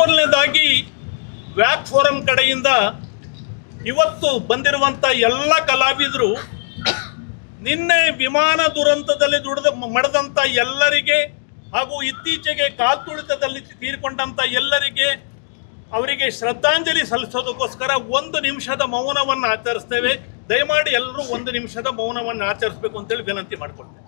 ಮೊದಲನೇದಾಗಿ ವ್ಯಾಕ್ ಫೋರಂ ಕಡೆಯಿಂದ ಇವತ್ತು ಬಂದಿರುವಂಥ ಎಲ್ಲ ಕಲಾವಿದರು ನಿನ್ನೆ ವಿಮಾನ ದುರಂತದಲ್ಲಿ ಮಡಿದಂಥ ಎಲ್ಲರಿಗೆ ಹಾಗೂ ಇತ್ತೀಚೆಗೆ ಕಾಲ್ತುಳಿತದಲ್ಲಿ ತೀರಿಕೊಂಡಂಥ ಎಲ್ಲರಿಗೆ ಅವರಿಗೆ ಶ್ರದ್ಧಾಂಜಲಿ ಸಲ್ಲಿಸೋದಕ್ಕೋಸ್ಕರ 1 ನಿಮಿಷದ ಮೌನವನ್ನು ಆಚರಿಸ್ತೇವೆ. ದಯಮಾಡಿ ಎಲ್ಲರೂ 1 ನಿಮಿಷದ ಮೌನವನ್ನು ಆಚರಿಸಬೇಕು ಅಂತೇಳಿ ವಿನಂತಿ ಮಾಡಿಕೊಳ್ತೇವೆ.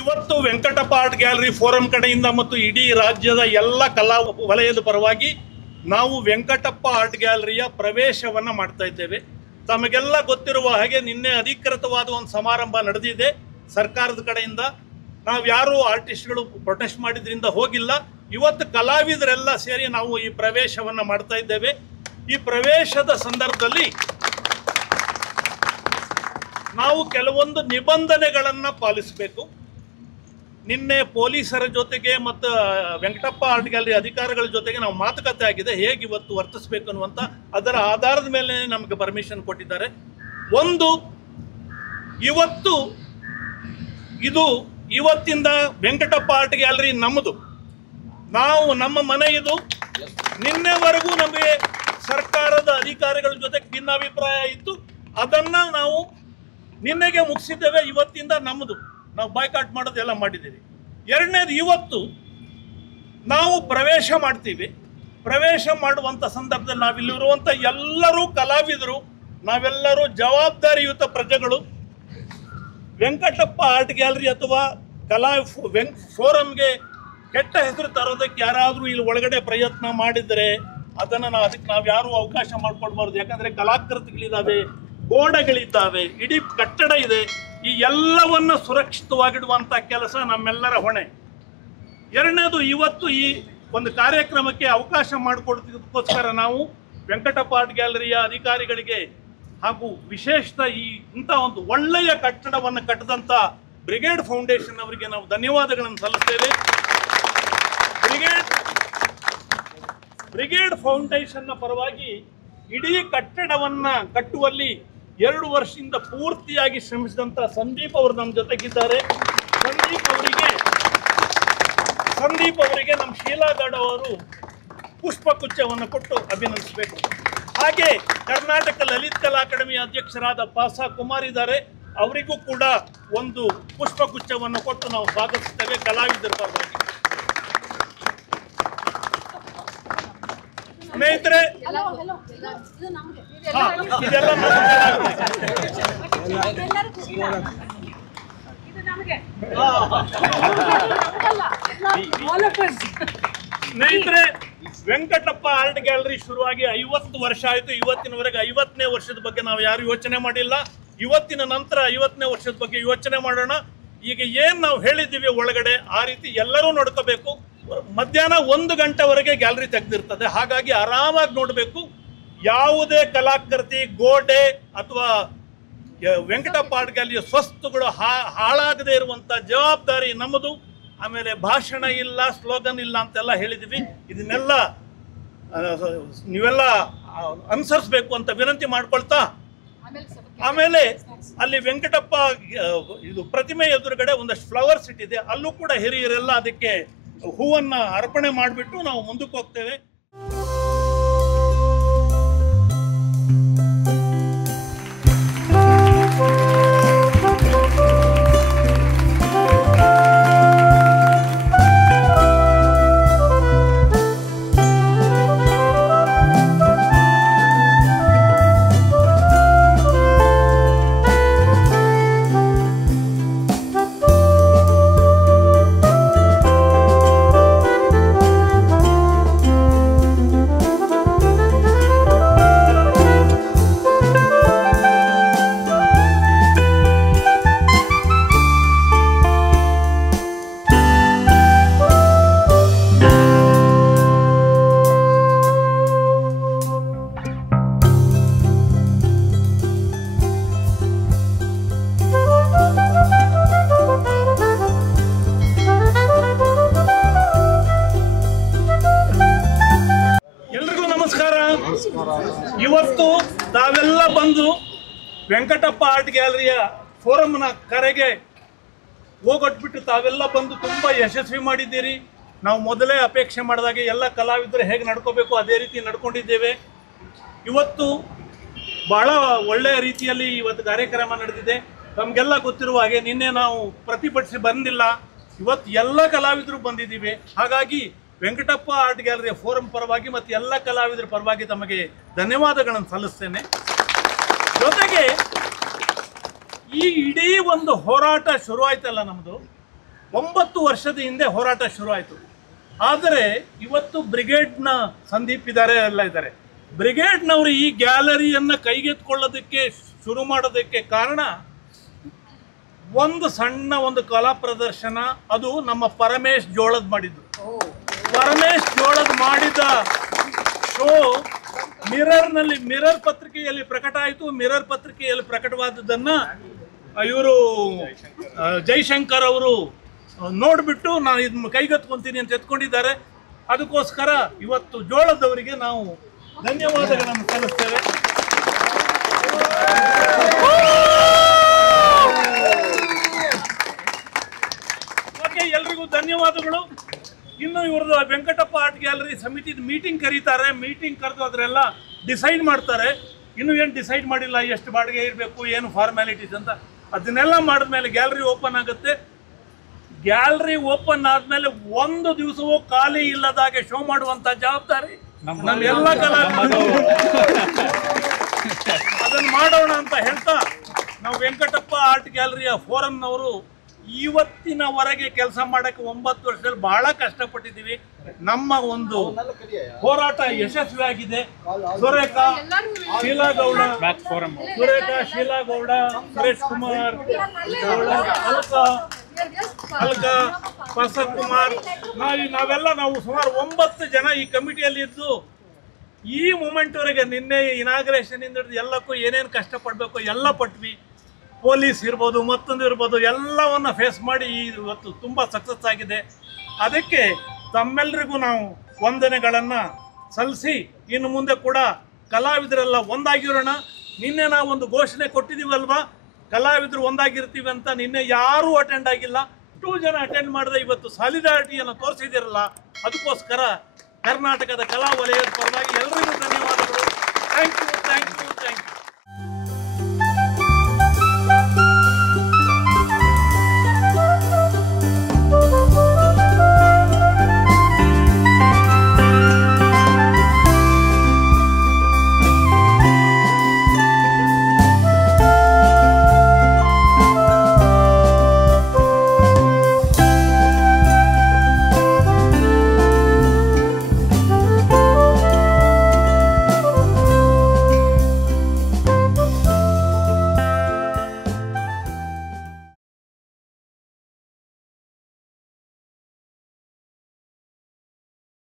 ಇವತ್ತು ವೆಂಕಟಪ್ಪ ಆರ್ಟ್ ಗ್ಯಾಲರಿ ಫೋರಂ ಕಡೆಯಿಂದ ಮತ್ತು ಇಡೀ ರಾಜ್ಯದ ಎಲ್ಲ ಕಲಾ ವಲಯದ ಪರವಾಗಿ ನಾವು ವೆಂಕಟಪ್ಪ ಆರ್ಟ್ ಗ್ಯಾಲರಿಯ ಪ್ರವೇಶವನ್ನು ಮಾಡ್ತಾ ಇದ್ದೇವೆ. ತಮಗೆಲ್ಲ ಗೊತ್ತಿರುವ ಹಾಗೆ ನಿನ್ನೆ ಅಧಿಕೃತವಾದ ಒಂದು ಸಮಾರಂಭ ನಡೆದಿದೆ ಸರ್ಕಾರದ ಕಡೆಯಿಂದ. ನಾವು ಯಾರು ಆರ್ಟಿಸ್ಟ್ಗಳು ಪ್ರೊಟೆಸ್ಟ್ ಮಾಡಿದ್ರಿಂದ ಹೋಗಿಲ್ಲ. ಇವತ್ತು ಕಲಾವಿದರೆಲ್ಲ ಸೇರಿ ನಾವು ಈ ಪ್ರವೇಶವನ್ನು ಮಾಡ್ತಾ ಇದ್ದೇವೆ. ಈ ಪ್ರವೇಶದ ಸಂದರ್ಭದಲ್ಲಿ ನಾವು ಕೆಲವೊಂದು ನಿಬಂಧನೆಗಳನ್ನು ಪಾಲಿಸಬೇಕು. ನಿನ್ನೆ ಪೊಲೀಸರ ಜೊತೆಗೆ ಮತ್ತು ವೆಂಕಟಪ್ಪ ಆರ್ಟ್ ಗ್ಯಾಲರಿ ಅಧಿಕಾರಿಗಳ ಜೊತೆಗೆ ನಾವು ಮಾತುಕತೆ ಆಗಿದೆ, ಹೇಗೆ ಇವತ್ತು ವರ್ತಿಸಬೇಕು ಅನ್ನುವಂಥ. ಅದರ ಆಧಾರದ ಮೇಲೆ ನಮಗೆ ಪರ್ಮಿಷನ್ ಕೊಟ್ಟಿದ್ದಾರೆ. ಒಂದು, ಇವತ್ತಿಂದ ವೆಂಕಟಪ್ಪ ಆರ್ಟ್ ಗ್ಯಾಲರಿ ನಮ್ಮದು, ನಮ್ಮ ಮನೆ ಇದು. ನಿನ್ನೆವರೆಗೂ ನಮಗೆ ಸರ್ಕಾರದ ಅಧಿಕಾರಿಗಳ ಜೊತೆಗೆ ಭಿನ್ನಾಭಿಪ್ರಾಯ ಇತ್ತು, ಅದನ್ನು ನಾವು ನಿನ್ನೆಗೆ ಮುಗಿಸಿದ್ದೇವೆ. ಇವತ್ತಿಂದ ನಮ್ಮದು, ನಾವು ಬಾಯ್ಕಾಟ್ ಮಾಡೋದೆಲ್ಲ ಮಾಡಿದ್ದೀವಿ. ಎರಡನೇದು, ಇವತ್ತು ನಾವು ಪ್ರವೇಶ ಮಾಡ್ತೀವಿ. ಪ್ರವೇಶ ಮಾಡುವಂಥ ಸಂದರ್ಭದಲ್ಲಿ ನಾವಿಲ್ಲಿರುವಂಥ ಎಲ್ಲರೂ ಕಲಾವಿದರು, ನಾವೆಲ್ಲರೂ ಜವಾಬ್ದಾರಿಯುತ ಪ್ರಜೆಗಳು. ವೆಂಕಟಪ್ಪ ಆರ್ಟ್ ಗ್ಯಾಲರಿ ಅಥವಾ ಕಲಾ ಫೋರಂಗೆ ಕೆಟ್ಟ ಹೆಸರು ತರೋದಕ್ಕೆ ಯಾರಾದರೂ ಇಲ್ಲಿ ಒಳಗಡೆ ಪ್ರಯತ್ನ ಮಾಡಿದರೆ ಅದಕ್ಕೆ ನಾವು ಯಾರೂ ಅವಕಾಶ ಮಾಡಿಕೊಡ್ಬಾರ್ದು. ಯಾಕಂದರೆ ಕಲಾಕೃತಿಗಳಿದ್ದಾವೆ, ಗೋಡೆಗಳಿದ್ದಾವೆ, ಇಡೀ ಕಟ್ಟಡ ಇದೆ. ಈ ಎಲ್ಲವನ್ನು ಸುರಕ್ಷಿತವಾಗಿಡುವಂಥ ಕೆಲಸ ನಮ್ಮೆಲ್ಲರ ಹೊಣೆ. ಎರಡನೇದು, ಇವತ್ತು ಈ ಒಂದು ಕಾರ್ಯಕ್ರಮಕ್ಕೆ ಅವಕಾಶ ಮಾಡಿಕೊಡೋದಕ್ಕೋಸ್ಕರ ನಾವು ವೆಂಕಟಪ್ಪ ಆರ್ಟ್ ಗ್ಯಾಲರಿಯ ಅಧಿಕಾರಿಗಳಿಗೆ ಹಾಗೂ ವಿಶೇಷತ ಇಂಥ ಒಂದು ಒಳ್ಳೆಯ ಕಟ್ಟಡವನ್ನು ಕಟ್ಟಿದಂಥ ಬ್ರಿಗೇಡ್ ಫೌಂಡೇಶನ್ ಅವರಿಗೆ ನಾವು ಧನ್ಯವಾದಗಳನ್ನು ಸಲ್ಲಿಸ್ತೇವೆ. ಬ್ರಿಗೇಡ್ ಫೌಂಡೇಶನ್ನ ಪರವಾಗಿ ಇಡೀ ಕಟ್ಟಡವನ್ನು ಕಟ್ಟುವಲ್ಲಿ 2 ವರ್ಷದಿಂದ ಪೂರ್ತಿಯಾಗಿ ಶ್ರಮಿಸಿದಂಥ ಸಂದೀಪ್ ಅವರು ನಮ್ಮ ಜೊತೆಗಿದ್ದಾರೆ. ಸಂದೀಪ್ ಅವರಿಗೆ ನಮ್ಮ ಶೀಲಾಗೌಡ ಅವರು ಪುಷ್ಪಗುಚ್ಛವನ್ನು ಕೊಟ್ಟು ಅಭಿನಂದಿಸಬೇಕು. ಹಾಗೆ ಕರ್ನಾಟಕ ಲಲಿತ್ ಕಲಾ ಅಕಾಡೆಮಿ ಅಧ್ಯಕ್ಷರಾದ ಪಾಸಾ ಕುಮಾರ್ ಇದ್ದಾರೆ, ಅವರಿಗೂ ಕೂಡ ಒಂದು ಪುಷ್ಪಗುಚ್ಛವನ್ನು ಕೊಟ್ಟು ನಾವು ಸ್ವಾಗತಿಸ್ತೇವೆ ಕಲಾವಿದರ ಪರವಾಗಿ. ಸ್ನೇಹಿತರೆ, ಇದೆಲ್ಲ ಸ್ನೇಹಿತರೆ, ವೆಂಕಟಪ್ಪ ಆರ್ಟ್ ಗ್ಯಾಲರಿ ಶುರುವಾಗಿ 50 ವರ್ಷ ಆಯಿತು. ಇವತ್ತಿನವರೆಗೆ 50ನೇ ವರ್ಷದ ಬಗ್ಗೆ ನಾವು ಯಾರು ಯೋಚನೆ ಮಾಡಿಲ್ಲ. ಇವತ್ತಿನ ನಂತರ 50ನೇ ವರ್ಷದ ಬಗ್ಗೆ ಯೋಚನೆ ಮಾಡೋಣ. ಈಗ ಏನು ನಾವು ಹೇಳಿದ್ದೀವಿ ಒಳಗಡೆ ಆ ರೀತಿ ಎಲ್ಲರೂ ನೋಡ್ಕೋಬೇಕು. ಮಧ್ಯಾಹ್ನ 1 ಗಂಟೆವರೆಗೆ ಗ್ಯಾಲರಿ ತೆಗೆದಿರ್ತದೆ, ಹಾಗಾಗಿ ಆರಾಮಾಗಿ ನೋಡಬೇಕು. ಯಾವುದೇ ಕಲಾಕೃತಿ, ಗೋಡೆ ಅಥವಾ ವೆಂಕಟಪ್ಪ ಆರ್ಟ್ ಗ್ಯಾಲರಿಯ ಸ್ವಸ್ತುಗಳು ಹಾಳಾಗದೇ ಇರುವಂಥ ಜವಾಬ್ದಾರಿ ನಮ್ಮದು. ಆಮೇಲೆ ಭಾಷಣ ಇಲ್ಲ, ಸ್ಲೋಗನ್ ಇಲ್ಲ ಅಂತೆಲ್ಲ ಹೇಳಿದ್ವಿ. ಇದನ್ನೆಲ್ಲ ನೀವೆಲ್ಲ ಅನುಸರಿಸಬೇಕು ಅಂತ ವಿನಂತಿ ಮಾಡ್ಕೊಳ್ತಾ, ಆಮೇಲೆ ಅಲ್ಲಿ ವೆಂಕಟಪ್ಪ ಇದು ಪ್ರತಿಮೆ ಎದುರುಗಡೆ ಒಂದಷ್ಟು ಫ್ಲವರ್ಸ್ ಇಟ್ಟಿದೆ, ಅಲ್ಲೂ ಕೂಡ ಹಿರಿಯರೆಲ್ಲ ಅದಕ್ಕೆ ಹೂವನ್ನು ಅರ್ಪಣೆ ಮಾಡಿಬಿಟ್ಟು ನಾವು ಮುಂದಕ್ಕೆ ಹೋಗ್ತೇವೆ. ಇವತ್ತು ತಾವೆಲ್ಲ ಬಂದು ವೆಂಕಟಪ್ಪ ಆರ್ಟ್ ಗ್ಯಾಲರಿಯ ಫೋರಮ್ನ ಕರೆಗೆ ಹೋಗೊಟ್ಬಿಟ್ಟು ತಾವೆಲ್ಲ ಬಂದು ತುಂಬ ಯಶಸ್ವಿ ಮಾಡಿದ್ದೀರಿ. ನಾವು ಮೊದಲೇ ಅಪೇಕ್ಷೆ ಮಾಡಿದಾಗೆ ಎಲ್ಲ ಕಲಾವಿದರು ಹೇಗೆ ನಡ್ಕೋಬೇಕು ಅದೇ ರೀತಿ ನಡ್ಕೊಂಡಿದ್ದೇವೆ. ಇವತ್ತು ಬಹಳ ಒಳ್ಳೆಯ ರೀತಿಯಲ್ಲಿ ಇವತ್ತು ಕಾರ್ಯಕ್ರಮ ನಡೆದಿದೆ. ನಮಗೆಲ್ಲ ಗೊತ್ತಿರುವ ಹಾಗೆ ನಿನ್ನೆ ನಾವು ಪ್ರತಿಭಟಿಸಿ ಬಂದಿಲ್ಲ, ಇವತ್ತು ಎಲ್ಲ ಕಲಾವಿದರು ಬಂದಿದ್ದೀವಿ. ಹಾಗಾಗಿ ವೆಂಕಟಪ್ಪ ಆರ್ಟ್ ಗ್ಯಾಲರಿಯ ಫೋರಂ ಪರವಾಗಿ ಮತ್ತು ಎಲ್ಲ ಕಲಾವಿದರ ಪರವಾಗಿ ತಮಗೆ ಧನ್ಯವಾದಗಳನ್ನು ಸಲ್ಲಿಸ್ತೇನೆ. ಜೊತೆಗೆ ಈ ಇಡೀ ಒಂದು ಹೋರಾಟ ಶುರುವಾಯ್ತಲ್ಲ, ನಮ್ಮದು 9 ವರ್ಷದ ಹಿಂದೆ ಹೋರಾಟ ಶುರುವಾಯಿತು. ಆದರೆ ಇವತ್ತು ಬ್ರಿಗೇಡ್ನ ಸಂದೀಪ್ ಇದ್ದಾರೆ, ಎಲ್ಲ ಇದ್ದಾರೆ. ಬ್ರಿಗೇಡ್ನವರು ಈ ಗ್ಯಾಲರಿಯನ್ನು ಕೈಗೆತ್ಕೊಳ್ಳೋದಕ್ಕೆ ಶುರು ಮಾಡೋದಕ್ಕೆ ಕಾರಣ ಒಂದು ಸಣ್ಣ ಒಂದು ಕಲಾ ಪ್ರದರ್ಶನ, ಅದು ನಮ್ಮ ಪರಮೇಶ್ ಜೋಳದ್ ಮಾಡಿದ್ದು. ಪರಮೇಶ್ ಜೋಳದ್ ಮಾಡಿದ ಶೋ ಮಿರರ್ ಪತ್ರಿಕೆಯಲ್ಲಿ ಪ್ರಕಟ ಆಯಿತು. ಮಿರರ್ ಪತ್ರಿಕೆಯಲ್ಲಿ ಪ್ರಕಟವಾದದ್ದನ್ನು ಇವರು ಜೈಶಂಕರ್ ಅವರು ನೋಡಿಬಿಟ್ಟು ನಾನು ಇದನ್ನು ಕೈಗೆತ್ಕೊಂತೀನಿ ಅಂತ ಎತ್ಕೊಂಡಿದ್ದಾರೆ. ಅದಕ್ಕೋಸ್ಕರ ಇವತ್ತು ಜೋಳದವರಿಗೆ ನಾವು ಧನ್ಯವಾದಗಳನ್ನು ಸಲ್ಲಿಸ್ತೇವೆ. ಎಲ್ರಿಗೂ ಧನ್ಯವಾದಗಳು. ಇನ್ನು ಇವ್ರದ್ದು ವೆಂಕಟಪ್ಪ ಆರ್ಟ್ ಗ್ಯಾಲರಿ ಸಮಿತಿ ಮೀಟಿಂಗ್ ಕರೀತಾರೆ. ಮೀಟಿಂಗ್ ಕರೆದು ಅದರೆಲ್ಲ ಡಿಸೈಡ್ ಮಾಡ್ತಾರೆ. ಇನ್ನೂ ಏನು ಡಿಸೈಡ್ ಮಾಡಿಲ್ಲ, ಎಷ್ಟು ಬಾಡಿಗೆ ಇರಬೇಕು, ಏನು ಫಾರ್ಮ್ಯಾಲಿಟೀಸ್ ಅಂತ. ಅದನ್ನೆಲ್ಲ ಮಾಡಿದ್ಮೇಲೆ ಗ್ಯಾಲರಿ ಓಪನ್ ಆಗುತ್ತೆ. ಗ್ಯಾಲರಿ ಓಪನ್ ಆದಮೇಲೆ ಒಂದು ದಿವಸವೂ ಖಾಲಿ ಇಲ್ಲದಾಗೆ ಶೋ ಮಾಡುವಂಥ ಜವಾಬ್ದಾರಿ ನಮ್ಮೆಲ್ಲ ಕಲಾವಿದರು. ಅದನ್ನು ಮಾಡೋಣ ಅಂತ ಹೇಳ್ತಾ ನಾವು ವೆಂಕಟಪ್ಪ ಆರ್ಟ್ ಗ್ಯಾಲರಿಯ ಫೋರಮ್ನವರು ಇವತ್ತಿನವರೆಗೆ ಕೆಲಸ ಮಾಡಕ್ಕೆ 9 ವರ್ಷದಲ್ಲಿ ಬಹಳ ಕಷ್ಟಪಟ್ಟಿದ್ದೀವಿ. ನಮ್ಮ ಒಂದು ಹೋರಾಟ ಯಶಸ್ವಿಯಾಗಿದೆ. ಸುರೇಖಾ ಶೀಲಾಗೌಡ, ಸುರೇಶ್ ಕುಮಾರ್ ಗೌಡ, ಅಲ್ಕ ಪ್ರಸಾದ್ ಕುಮಾರ್, ನಾವು ಸುಮಾರು 9 ಜನ ಈ ಕಮಿಟಿಯಲ್ಲಿ ಇದ್ದು ಈ ಮೂಮೆಂಟ್ವರೆಗೆ ನಿನ್ನೆ ಇನಾಗ್ರೇಷನ್ ಇಂದ ಎಲ್ಲಕ್ಕೂ ಏನೇನು ಕಷ್ಟಪಡಬೇಕು ಎಲ್ಲ ಪಟ್ವಿ. ಪೊಲೀಸ್ ಇರ್ಬೋದು, ಮತ್ತೊಂದು ಇರ್ಬೋದು, ಎಲ್ಲವನ್ನು ಫೇಸ್ ಮಾಡಿ ಇವತ್ತು ತುಂಬ ಸಕ್ಸಸ್ ಆಗಿದೆ. ಅದಕ್ಕೆ ತಮ್ಮೆಲ್ಲರಿಗೂ ನಾವು ವಂದನೆಗಳನ್ನು ಸಲ್ಲಿಸಿ ಇನ್ನು ಮುಂದೆ ಕೂಡ ಕಲಾವಿದರೆಲ್ಲ ಒಂದಾಗಿರೋಣ. ನಿನ್ನೆ ನಾವು ಒಂದು ಘೋಷಣೆ ಕೊಟ್ಟಿದ್ದೀವಲ್ವಾ, ಕಲಾವಿದರು ಒಂದಾಗಿರ್ತೀವಿ ಅಂತ. ನಿನ್ನೆ ಯಾರೂ ಅಟೆಂಡ್ ಆಗಿಲ್ಲ, 2 ಜನ ಅಟೆಂಡ್ ಮಾಡಿದ್ರೆ ಇವತ್ತು ಸಾಲಿಡಾರಿಟಿಯನ್ನು ತೋರಿಸಿದಿರಲ್ಲ. ಅದಕ್ಕೋಸ್ಕರ ಕರ್ನಾಟಕದ ಕಲಾ ವಲಯದ ಪರವಾಗಿ ಎಲ್ಲರಿಗೂ ಧನ್ಯವಾದಗಳು. Thank you.